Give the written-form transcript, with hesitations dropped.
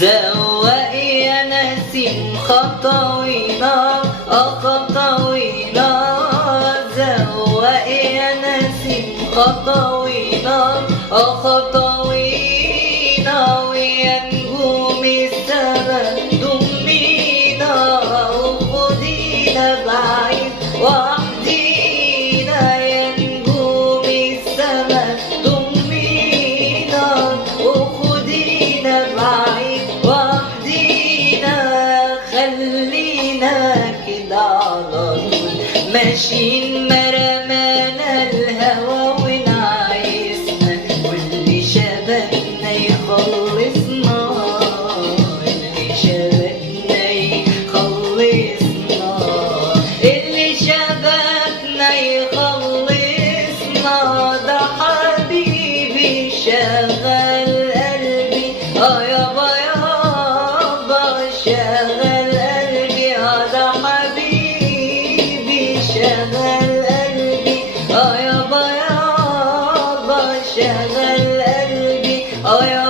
زوق يا نسيم خطوينا خطوينا، زوق يا نسيم خطوينا خطوينا، ويا نجوم السما دمينا وخدينا بعيد وحدينا، يا نجوم السما دمينا وخدينا بعيد وحدينا، خلينا كده على طول ماشيين مرمانا الهوى ونعيسنا، واللي شبكنا يخلصنا، اللي شبكنا يخلصنا، اللي شبكنا يخلصنا، ده حبيبي شغل قلبي يابا يابا، شغل قلبي ده حبيبي شغل قلبي يابا يابا، شغل قلبي يابا.